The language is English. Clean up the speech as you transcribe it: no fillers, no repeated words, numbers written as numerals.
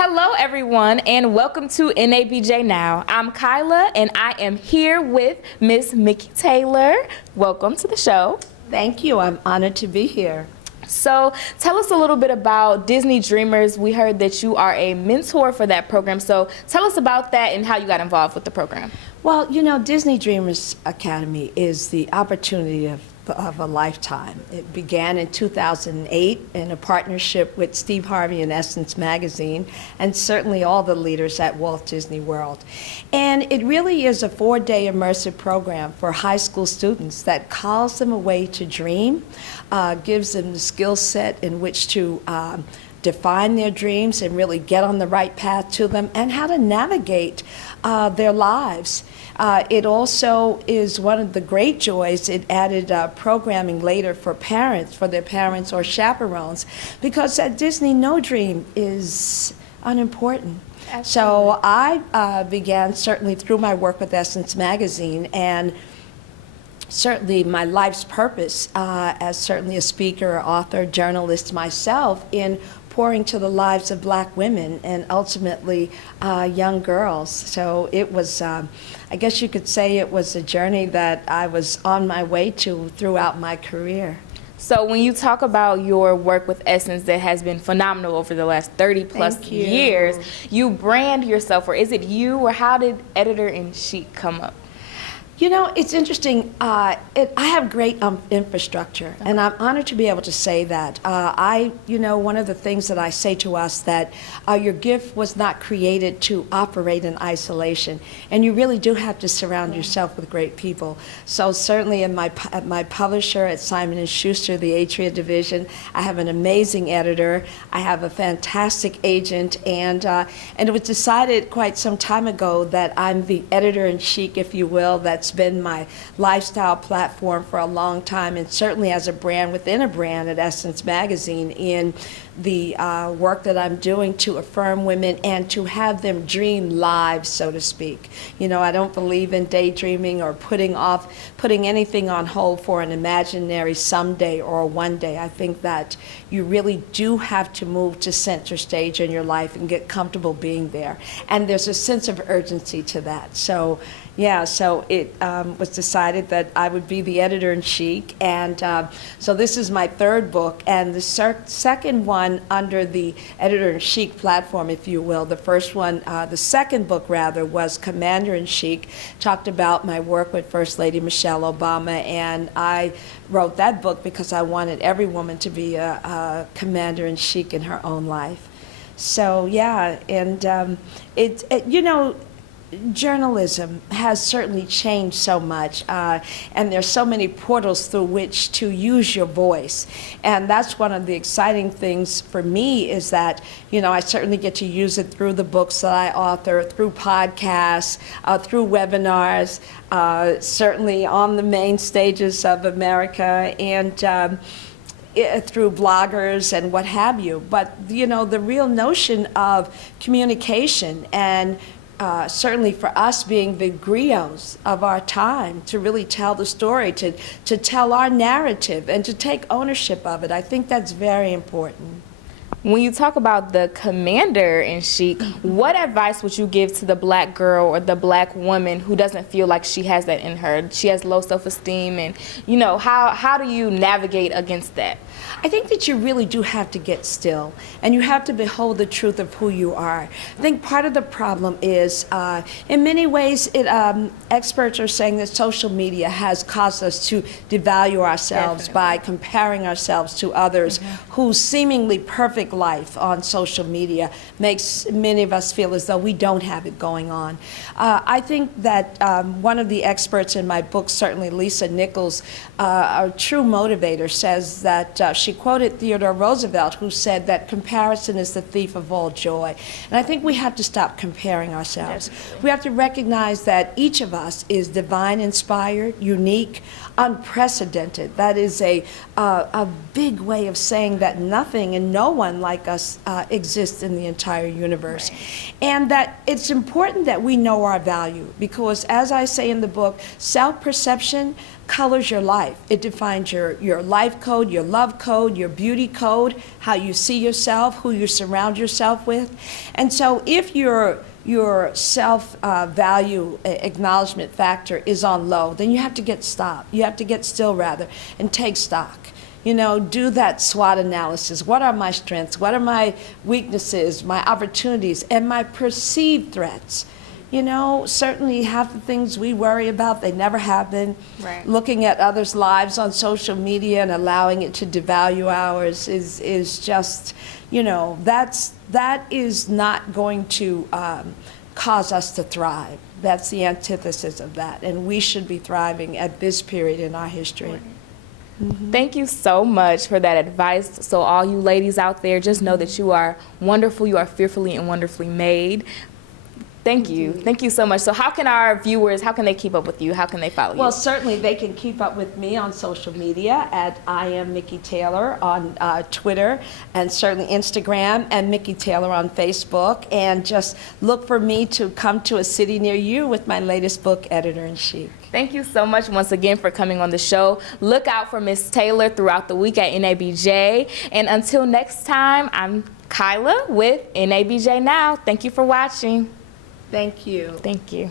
Hello everyone and welcome to NABJ Now. I'm Kyla and I am here with Miss Mikki Taylor. Welcome to the show. Thank you. I'm honored to be here. So tell us a little bit about Disney Dreamers. We heard that you are a mentor for that program. So tell us about that and how you got involved with the program. Well, you know, Disney Dreamers Academy is the opportunity of a lifetime. It began in 2008 in a partnership with Steve Harvey and Essence Magazine, and certainly all the leaders at Walt Disney World. And it really is a 4-day immersive program for high school students that calls them a way to dream, gives them the skill set in which to define their dreams and really get on the right path to them, and how to navigate their lives. It also is one of the great joys. It added programming later for parents, for their parents or chaperones, because at Disney, no dream is unimportant. Absolutely. So I began certainly through my work with Essence Magazine, and certainly my life's purpose as certainly a speaker, author, journalist myself, in pouring to the lives of black women and ultimately young girls. So it was, I guess you could say it was a journey that I was on my way to throughout my career. So when you talk about your work with Essence that has been phenomenal over the last 30 plus years, you brand yourself, or is it you, or how did Editor-in-Chic come up? You know, it's interesting. I have great infrastructure, and I'm honored to be able to say that. One of the things that I say to us that your gift was not created to operate in isolation, and you really do have to surround yourself with great people. So certainly at my publisher at Simon & Schuster, the Atria division, I have an amazing editor. I have a fantastic agent, and it was decided quite some time ago that I'm the editor-in-chic, if you will. That's been my lifestyle platform for a long time, and certainly as a brand within a brand at Essence Magazine, in the work that I'm doing to affirm women and to have them dream lives, so to speak. You know, I don't believe in daydreaming or putting anything on hold for an imaginary someday or one day. I think that you really do have to move to center stage in your life and get comfortable being there. And there's a sense of urgency to that. So yeah, so it was decided that I would be the editor-in-chic, and so this is my third book, and the second one under the editor-in-chic platform, if you will. The first one, the second book rather, was Commander-in-Chic, talked about my work with First Lady Michelle Obama, and I wrote that book because I wanted every woman to be a commander-in-chic in her own life. So yeah, and you know, journalism has certainly changed so much, and there's so many portals through which to use your voice. And that's one of the exciting things for me, is that, you know, I certainly get to use it through the books that I author, through podcasts, through webinars, certainly on the main stages of America, and through bloggers and what have you. But, you know, the real notion of communication, and certainly for us being the griots of our time, to really tell the story, to tell our narrative and to take ownership of it, I think that's very important. When you talk about the Commander-in-Chic, what advice would you give to the black girl or the black woman who doesn't feel like she has that in her? She has low self-esteem, and, you know, how do you navigate against that? I think that you really do have to get still, and you have to behold the truth of who you are. I think part of the problem is, in many ways, experts are saying that social media has caused us to devalue ourselves. Definitely. By comparing ourselves to others whose seemingly perfect life on social media makes many of us feel as though we don't have it going on. I think that one of the experts in my book, certainly Lisa Nichols, a true motivator, says that she quoted Theodore Roosevelt, who said that comparison is the thief of all joy. And I think we have to stop comparing ourselves. We have to recognize that each of us is divine inspired, unique, unprecedented. That is a big way of saying that nothing and no one like us exists in the entire universe. Right. And that it's important that we know our value, because as I say in the book, self-perception colors your life. It defines your life code, your love code, your beauty code, how you see yourself, who you surround yourself with. And so if your self-value acknowledgement factor is on low, then you have to get stopped. You have to get still, rather, and take stock. You know, do that SWOT analysis. What are my strengths? What are my weaknesses, my opportunities, and my perceived threats? You know, certainly half the things we worry about, they never happen. Right. Looking at others' lives on social media and allowing it to devalue ours is just, you know, that is not going to cause us to thrive. That's the antithesis of that, and we should be thriving at this period in our history. Right. Thank you so much for that advice. So all you ladies out there, just know that you are wonderful. You are fearfully and wonderfully made. Thank you. Thank you so much. So how can our viewers, how can they keep up with you? How can they follow you? Well, certainly they can keep up with me on social media at I am Mikki Taylor on Twitter, and certainly Instagram, and Mikki Taylor on Facebook. And just look for me to come to a city near you with my latest book, Editor-in-Chic. Thank you so much once again for coming on the show. Look out for Miss Taylor throughout the week at NABJ. And until next time, I'm Kyla with NABJ Now. Thank you for watching. Thank you. Thank you.